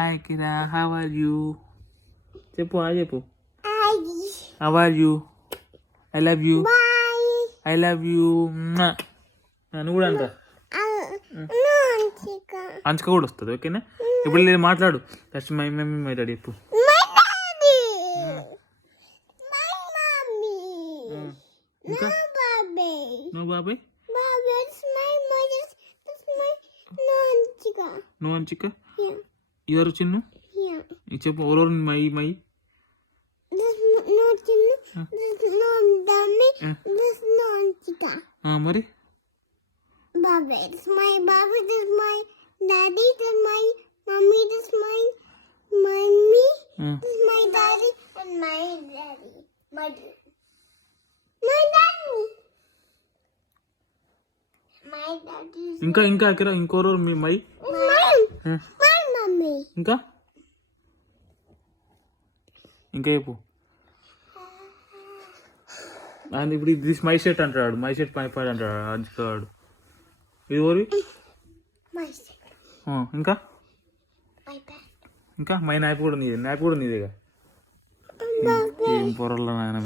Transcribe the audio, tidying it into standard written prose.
హాయ్ Kira, how are you? చెప్పు, hi చెప్పు. How are you? I love you. I love you. నువ్వు కూడా అంట అంచుక కూడా వస్తుంది. ఓకేనా? ఇప్పుడు నేను మాట్లాడు. First my mummy my daddy చెప్పు. ఇంకా నువ్వు బాబాయ్ నువ్వు అంచిక ఎవరు చిన్ను చెప్పు. ఎవరు మై మై మరి Bobby, this is my Bobby, this is my daddy, this is my mommy, this is my mommy, this is my daddy, and my daddy. My daddy. My daddy. ఇంకా ఇంకా అక్కడ ఇంకోరు మీ మై My mommy. ఇంకా ఇంకా చెప్పు. అండ్ ఇప్పుడు this my shirt అంటాడు. My shirt my point అంటాడు. అంచుకాడు ఇది ఓరి. My sister. ఇంకా My dad. ఇంకా మై నాయపు కూడా నీదే. నాయపు కూడా నీదేగా. ఏం పొరల్లో నాయన.